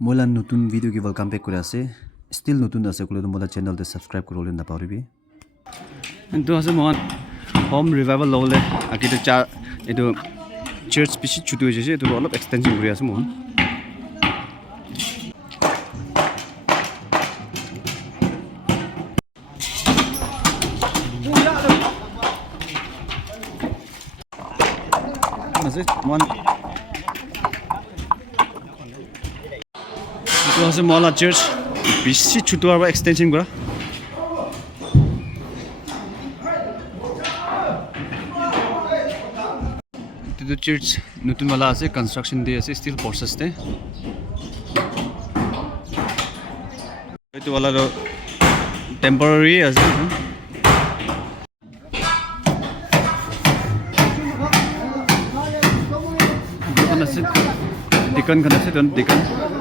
मोला नतुन भिडियो के welcome back करे आसे स्टिल नतुन आसे कोले मोला चैनल ते सब्सक्राइब करले ना पारिबि तो आसे मोहन होम रिवाइवल लोले आकि तो चा एतो चर्च पिछि छुटु हो जसे तो अलप एक्सटेंशन गरि आसे मोहन आसे मोहन तो आसे मोला चर्च पिछि छुटु आबा एक्सटेंशन गरा तो चर्च नतुन वाला आसे कंस्ट्रक्शन दे आसे स्टिल प्रोसेस ते तो वाला रो टेम्पररी आसे दुकान आसे दिकन खन आसे दन दिकन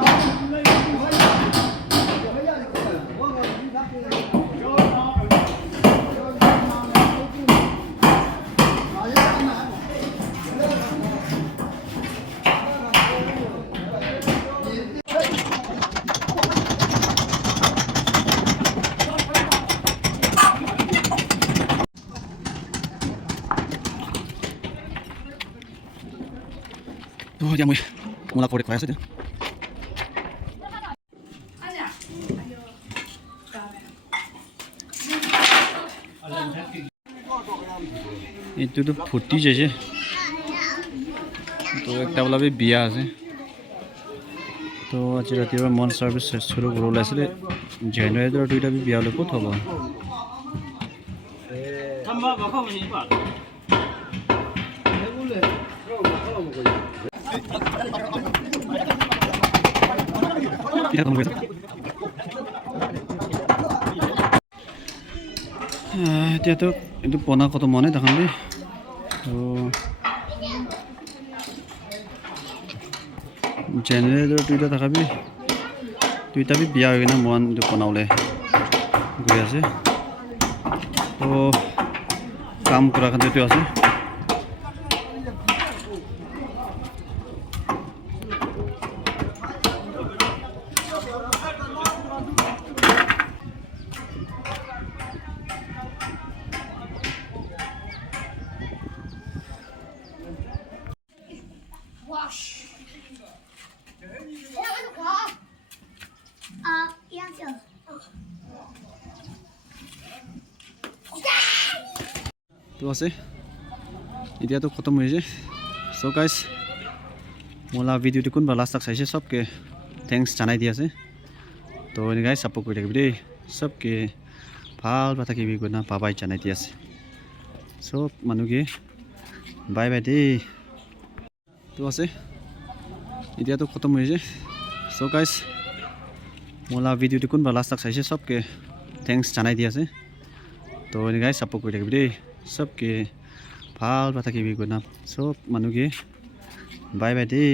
तो ya muy mola por eso tío itu तो फुटी जैसे तो एक वाला भी बिया আছে तो आज रातिपुवा मन सर्भिस सुरु गरले आছিলে জানুৱাৰীৰ দুইটা বি বিয়া লকো থব এতিয়া তো এটো পনা কত মনে দেখাম দে তো জানুৱাৰীৰ দুইটা দেখাবি দুইটা বি বিয়া হৈ না মন তো পনাওলে গৈ আছে তো কাম কৰা কাৰণে তো আছে तो আছে এতিয়া তো খতম হৈ যায় সো গাইস মোলা ভিডিওটো কোনবা লাষ্ট তক চাইছে সবকে থ্যাঙ্কস জানাই দি আছে তো এনে গাইস সাপোর্ট কৰি থাকিবি দেই সবকে ভাল কথা কি বি গনা পাবাই জানাই দি আছে সব মানুহে বাই বাই দেই তো আছে এতিয়া তো খতম হৈ যায় সো গাইস মোলা ভিডিওটো কোনবা লাষ্ট তক চাইছে সবকে থ্যাঙ্কস জানাই দি আছে তো এনে গাইস সাপোর্ট কৰি থাকিবি দেই सबके ভাল কথা কি বি গনা সব মানুহে বাই বাই দেই